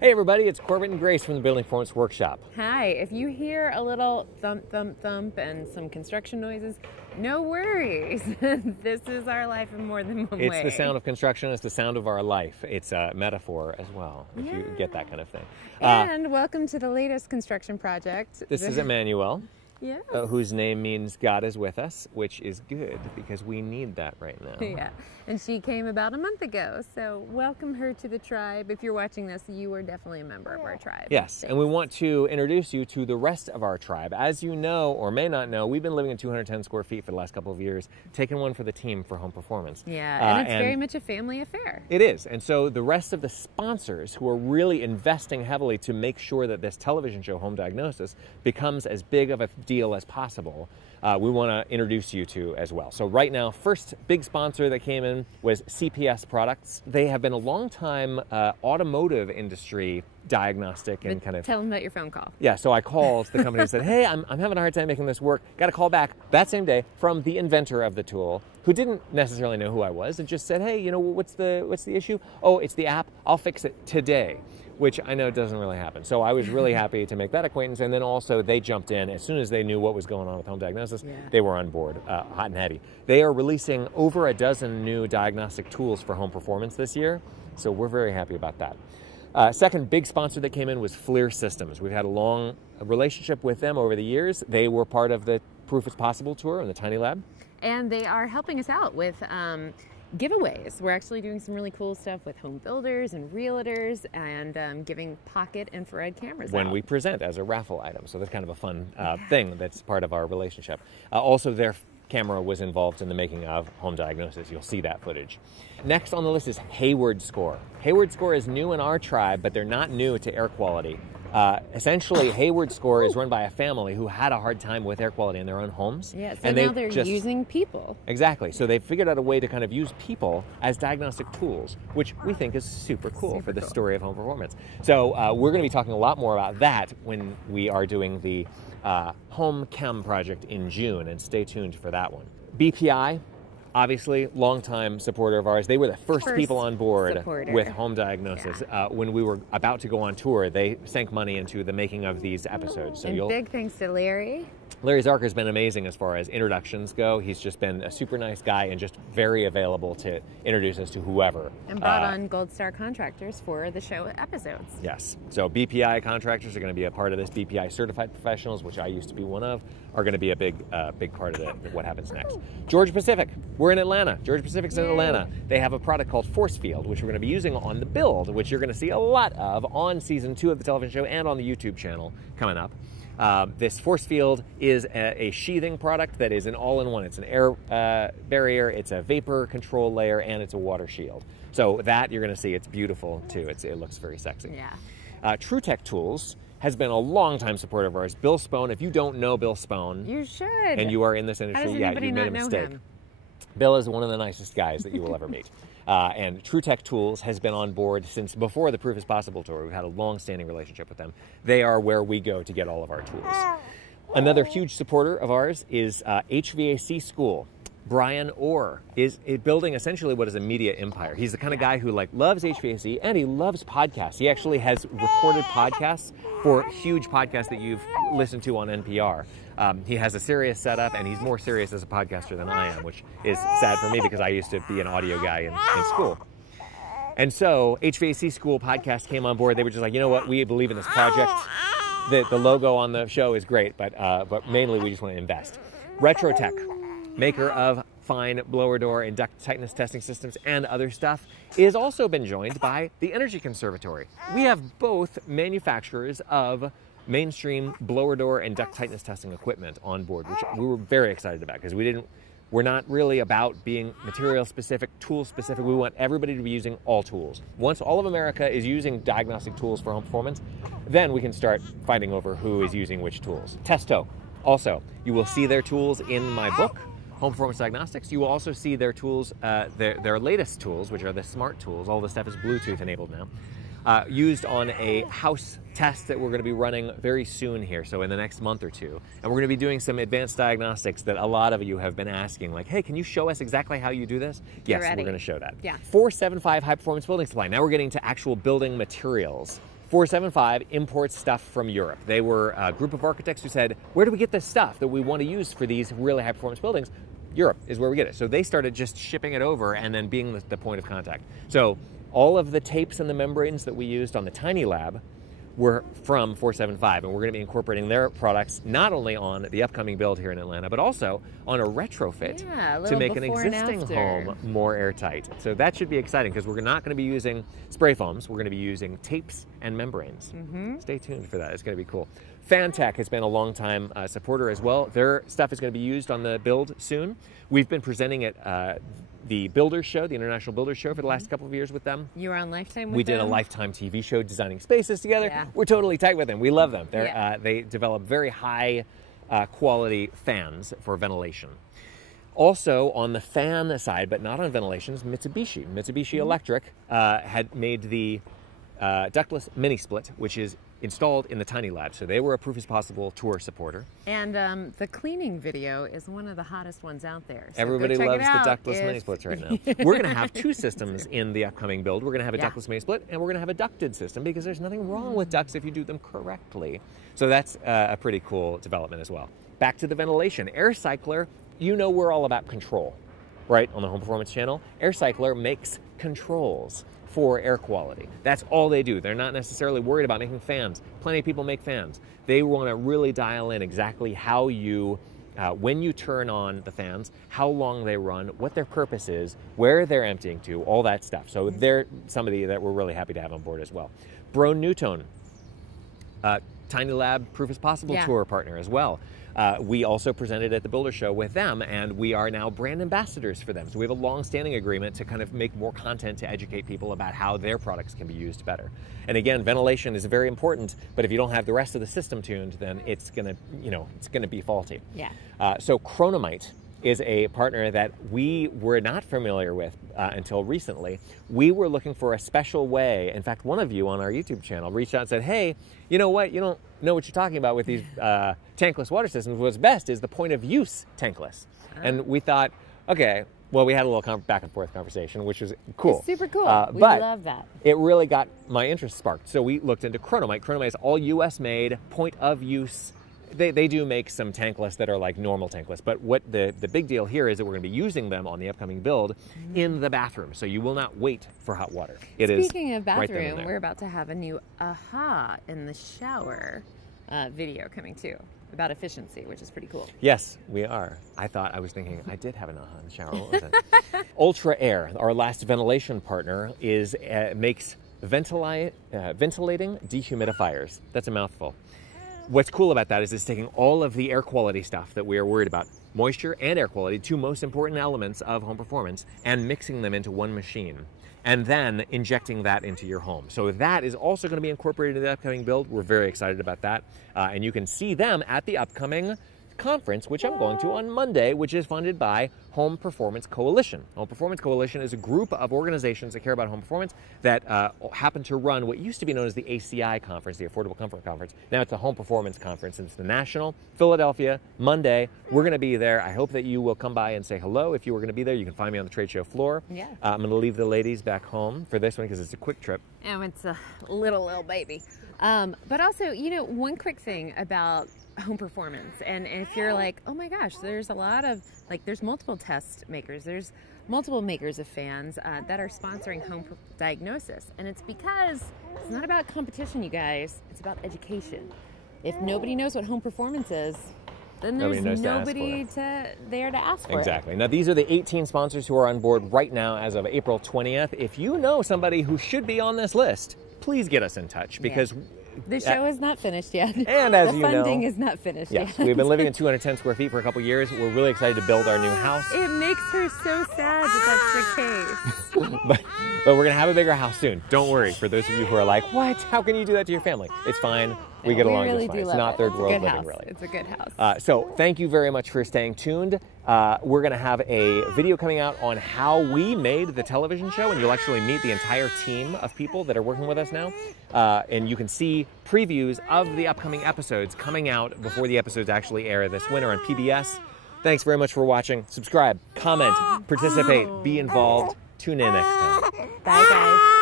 Hey everybody, it's Corbett and Grace from the Building Performance Workshop. Hi, if you hear a little thump, thump, thump and some construction noises, no worries. This is our life in more than one way. It's the sound of construction, it's the sound of our life. It's a metaphor as well, if you get that kind of thing. And welcome to the latest construction project. This is Emmanuel. Yes. Whose name means God is with us, which is good because we need that right now. Yeah, and she came about a month ago, so welcome her to the tribe. If you're watching this, you are definitely a member of our tribe. Yes, Thanks. and we want to introduce you to the rest of our tribe. As you know, or may not know, we've been living in 210 square feet for the last couple of years, taking one for the team for home performance. Yeah, and it's very much a family affair. It is, and so the rest of the sponsors who are really investing heavily to make sure that this television show, Home Diagnosis, becomes as big of a deal as possible, we want to introduce you to as well. So right now, first big sponsor that came in was CPS Products. They have been a long time automotive industry diagnostic and kind of... Tell them about your phone call. Yeah, so I called the company and said, hey, I'm having a hard time making this work. Got a call back that same day from the inventor of the tool, who didn't necessarily know who I was, and just said, hey, you know, what's the issue? Oh, it's the app. I'll fix it today. Which I know doesn't really happen. So I was really happy to make that acquaintance, and then also they jumped in as soon as they knew what was going on with Home Diagnosis. Yeah. They were on board, hot and heavy. They are releasing over a dozen new diagnostic tools for home performance this year, so we're very happy about that. Second big sponsor that came in was FLIR Systems. We've had a long relationship with them over the years. They were part of the Proof It's Possible tour in the Tiny Lab. And they are helping us out with giveaways. We're actually doing some really cool stuff with home builders and realtors and giving pocket infrared cameras when out. we present as a raffle item. So that's kind of a fun thing that's part of our relationship. Also, their camera was involved in the making of Home Diagnosis. You'll see that footage. Next on the list is HAYWARD Score. HAYWARD Score is new in our tribe, but they're not new to air quality. Essentially, HAYWARD Score is run by a family who had a hard time with air quality in their own homes. Yeah, so now they're using people. Exactly. So they've figured out a way to kind of use people as diagnostic tools, which we think is super cool for the story of home performance. So we're going to be talking a lot more about that when we are doing the Home Chem project in June, and stay tuned for that one. BPI. Obviously, longtime supporter of ours. They were the first people on board with Home Diagnosis. Yeah. When we were about to go on tour, they sank money into the making of these episodes. So and big thanks to Larry. Larry Zarker has been amazing as far as introductions go. He's just been a super nice guy and just very available to introduce us to whoever. And brought on Gold Star contractors for the show episodes. Yes. So BPI contractors are going to be a part of this. BPI certified professionals, which I used to be one of, are going to be a big part of what happens next. Georgia Pacific. We're in Atlanta. Georgia Pacific's in Atlanta. They have a product called Force Field, which we're going to be using on the build, which you're going to see a lot of on season 2 of the television show and on the YouTube channel coming up. This Force Field is a sheathing product that is an all-in-one. It's an air barrier, it's a vapor control layer, and it's a water shield. So that you're going to see, it's beautiful too. It looks very sexy. Yeah. TruTech Tools has been a long-time supporter of ours. Bill Spone, if you don't know Bill Spone, you should. And you are in this industry, you made a mistake. Bill is one of the nicest guys that you will ever meet. And TruTech Tools has been on board since before the Proof Is Possible tour. We've had a long-standing relationship with them. They are where we go to get all of our tools. Another huge supporter of ours is HVAC School. Brian Orr is building essentially what is a media empire. He's the kind of guy who loves HVAC and he loves podcasts. He actually has recorded podcasts for huge podcasts that you've listened to on NPR. He has a serious setup, and he's more serious as a podcaster than I am, which is sad for me because I used to be an audio guy in school. And so HVAC School podcast came on board. They were just like, you know what, we believe in this project. The logo on the show is great, but mainly we just want to invest. Retrotec, maker of fine blower door and duct tightness testing systems and other stuff, is also been joined by the Energy Conservatory. We have both manufacturers of mainstream blower door and duct tightness testing equipment on board, which we were very excited about because we're not really about being material specific, tool specific. We want everybody to be using all tools. Once all of America is using diagnostic tools for home performance, then we can start fighting over who is using which tools. Testo. Also, you will see their tools in my book, Home Performance Diagnostics. You will also see their tools, their latest tools, which are the smart tools. All the stuff is Bluetooth enabled now. Used on a house test that we're going to be running very soon here, so in the next month or two. And we're going to be doing some advanced diagnostics that a lot of you have been asking, like, hey, can you show us exactly how you do this? Yes, we're going to show that. Yeah. 475 high performance building supply. Now we're getting to actual building materials. 475 imports stuff from Europe. They were a group of architects who said, where do we get this stuff that we want to use for these really high performance buildings? Europe is where we get it. So they started just shipping it over and then being the point of contact. So all of the tapes and the membranes that we used on the Tiny Lab were from 475, and we're going to be incorporating their products not only on the upcoming build here in Atlanta, but also on a retrofit to make an existing home more airtight. So that should be exciting because we're not going to be using spray foams. We're going to be using tapes and membranes. Stay tuned for that. It's going to be cool. Fantech has been a long time supporter as well. Their stuff is going to be used on the build soon. We've been presenting at the Builders Show, the International Builders Show, for the last couple of years with them. You were on Lifetime with them? We did a Lifetime TV show, Designing Spaces, together. Yeah. We're totally tight with them. We love them. They develop very high quality fans for ventilation. Also, on the fan side, but not on ventilation, is Mitsubishi. Mitsubishi Electric had made the ductless mini split, which is installed in the Tiny Lab. So they were a Proof is Possible tour supporter. And the cleaning video is one of the hottest ones out there. So everybody loves the ductless mini splits right now. We're going to have two systems in the upcoming build. We're going to have a ductless mini split, and we're going to have a ducted system because there's nothing wrong with ducts if you do them correctly. So that's a pretty cool development as well. Back to the ventilation. AirCycler, you know we're all about control, right? On the Home Performance channel, AirCycler makes controls for air quality. That's all they do. They're not necessarily worried about making fans. Plenty of people make fans. They want to really dial in exactly how you, when you turn on the fans, how long they run, what their purpose is, where they're emptying to, all that stuff. So they're somebody that we're really happy to have on board as well. Broan-nutone, Tiny Lab Proof is Possible tour partner as well. We also presented at the Builder Show with them, and we are now brand ambassadors for them. So we have a long-standing agreement to kind of make more content to educate people about how their products can be used better. And again, ventilation is very important, but if you don't have the rest of the system tuned, then it's gonna, it's gonna be faulty. Yeah. So CHRONOMITE is a partner that we were not familiar with until recently. We were looking for a special way. In fact, one of you on our YouTube channel reached out and said, hey, you know what? You don't know what you're talking about with these tankless water systems. What's best is the point of use tankless. And we thought, okay, well, we had a little back and forth conversation, which was cool. It's super cool. We but love that. It really got my interest sparked. So we looked into CHRONOMITE. CHRONOMITE is all US made, point of use. They do make some tankless that are like normal tankless, but what the big deal here is that we're going to be using them on the upcoming build in the bathroom, so you will not wait for hot water. Speaking of bathroom, right we're about to have a new aha in the shower video coming too, about efficiency, which is pretty cool. Yes, we are. I was thinking, I did have an aha in the shower. What was it? ultra-aire, our last ventilation partner, makes ventilating dehumidifiers. That's a mouthful. What's cool about that is it's taking all of the air quality stuff that we are worried about, moisture and air quality, two most important elements of home performance, and mixing them into one machine, and then injecting that into your home. So that is also going to be incorporated in the upcoming build. We're very excited about that. And you can see them at the upcoming conference, which I'm going to on Monday, which is funded by Home Performance Coalition. Home Performance Coalition is a group of organizations that care about home performance that happen to run what used to be known as the ACI conference, the Affordable Comfort Conference. Now it's the Home Performance Conference, and it's the National, Philadelphia, Monday. We're going to be there. I hope that you will come by and say hello. If you were going to be there, you can find me on the trade show floor. Yeah. I'm going to leave the ladies back home for this one because it's a quick trip. And it's a little baby. But also, one quick thing about home performance, and if you're like, oh my gosh, there's a lot of, there's multiple test makers, there's multiple makers of fans that are sponsoring home diagnosis, and it's because it's not about competition, you guys, it's about education. If nobody knows what home performance is, then there's nobody there to ask for Exactly. Now, these are the 18 sponsors who are on board right now as of April 20th. If you know somebody who should be on this list, please get us in touch, because the show is not finished yet. And as the funding is not finished yet. We've been living in 210 square feet for a couple years. We're really excited to build our new house. It makes her so sad that that's the case. but we're going to have a bigger house soon. Don't worry, for those of you who are like, what? How can you do that to your family? It's fine. We get along just fine. It's not third world living, really. It's a good house. So thank you very much for staying tuned. We're going to have a video coming out on how we made the television show, and you'll actually meet the entire team of people that are working with us now. And you can see previews of the upcoming episodes coming out before the episodes actually air this winter on PBS. Thanks very much for watching. Subscribe, comment, participate, be involved. Tune in next time. Bye, guys.